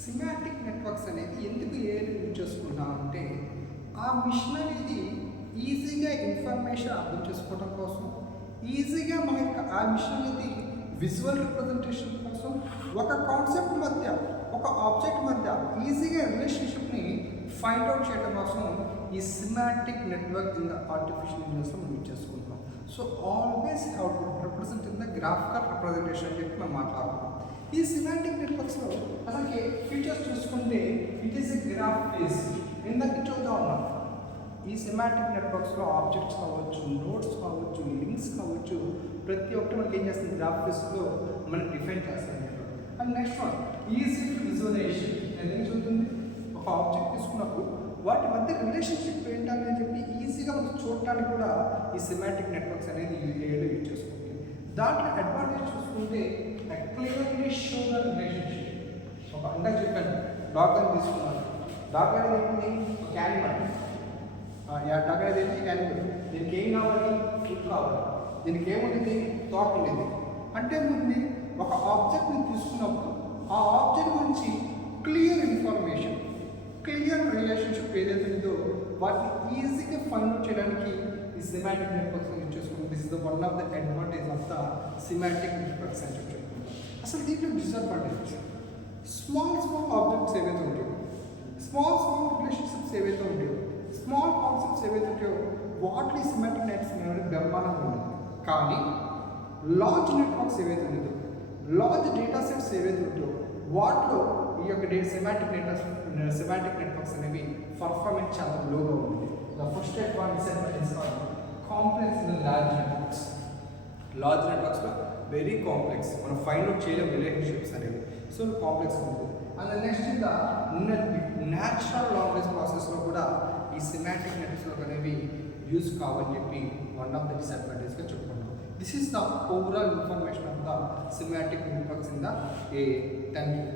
సిమాటిక్ networks అనేది ఎందుకు use చేసుకుంటామంటే ఆ మిషన్ అనేది ఈజీగా ఇన్ఫర్మేషన్ అర్థం చేసుకోవడం కోసం, ఈజీగా మనకి ఆ మిషన్ అనేది విజువల్ రిప్రజెంటేషన్ కోసం, ఒక కాన్సెప్ట్ మధ్య ఒక ఆబ్జెక్ట్ మధ్య ఈజీగా రిలేషన్షిప్ని ఫైండ్ అవుట్ చేయడం కోసం ఈ semantic network in the artificial intelligence మనం యూజ్ చేసుకుంటాం. So always have to represent in the graphical representation అని చెప్పి మనం మాట్లాడుతున్నాం. ఈ సిమాటిక్ నెట్వర్క్స్లో అసలు ఫీచర్స్ చూసుకుంటే it is a graph base. ఇందాక చూద్దాం ఉన్నాం ఈ సిమాటిక్ నెట్వర్క్స్లో ఆబ్జెక్ట్స్ కావచ్చు, నోట్స్ కావచ్చు, లింక్స్ కావచ్చు, ప్రతి ఒక్కటి మనకి ఏం చేస్తుంది గ్రాఫ్ బేస్లో మనకి డిఫైన్ చేస్తుంది. And next one is visualisation. ఏదైనా చూస్తుంది ఒక ఆబ్జెక్ట్ తీసుకున్నప్పుడు వాటి మధ్య రిలేషన్షిప్ ఏంటని చెప్పి ఈజీగా మనం చూడటానికి కూడా ఈ సిమాటిక్ నెట్వర్క్స్ అనేది యూజ్ చేసుకుంటుంది. దాంట్లో అడ్వాంటేజ్ చూసుకుంటే క్లియర్లీ షో ద రిలేషన్షిప్. ఒక అందాక చెప్పాను డాగ్ అని తీసుకున్నాను. డాగ్ అనేది ఏంటి? ఒక యానిమల్. డాగ్ అనేది ఏంటి? యానిమల్. దీనికి ఏం కావాలి? ఫుడ్ కావాలి. దీనికి ఏముంది? తోక ఉండేది. అంటే ముందు ఒక ఆబ్జెక్ట్ని తీసుకున్నప్పుడు ఆ ఆబ్జెక్ట్ గురించి క్లియర్ ఇన్ఫర్మేషన్, క్లియర్ రిలేషన్షిప్ ఏదైతే ఉందో వాటిని ఈజీగా ఫైండ్ అవుట్ చేయడానికి ఈ సిమాటిక్ నెట్వర్క్స్ యూజ్ చేసుకుంటాం. This is the one of the advantage of the semantic networks అని చెప్పుకుంటాం. అసలు దీంట్లో డిసడ్వాంటేజ్ స్మాల్ ఆబ్జెక్ట్స్ ఏవైతే ఉంటాయో, స్మాల్ రిలేషన్షిప్స్ ఏవైతే ఉంటాయో, స్మాల్ కాన్సెప్ట్స్ ఏవైతే ఉంటాయో వాటిని సిమాటిక్ నెట్వర్క్స్ అనేది బ్రహ్మాండంగా ఉంటుంది. కానీ లార్జ్ నెట్వర్క్స్ ఏవైతే ఉంటాయో, లార్జ్ డేటా సెట్స్ ఏవైతే ఉంటాయో వాటిలో ఈ యొక్క సిమాటిక్ నెట్వర్క్స్ అనేవి పర్ఫార్మెన్స్ చాలా లోగా ఉంటుంది. The first advantage complex in large networks. Large నెట్వర్క్స్లో వెరీ కాంప్లెక్స్, మనం ఫైండ్ అవుట్ చేయలేం రిలేషన్షిప్స్ అనేవి. సో కాంప్లెక్స్ ఉంటుంది. And next in the natural language ప్రాసెస్లో కూడా ఈ సిమాటిక్ నెట్వర్క్స్ అనేవి యూజ్ కావని చెప్పి వన్ ఆఫ్ ద డిసడ్వాంటేజ్గా చెప్పుకుంటాం. This is the overall information of the semantic networks in the AI. Thank you.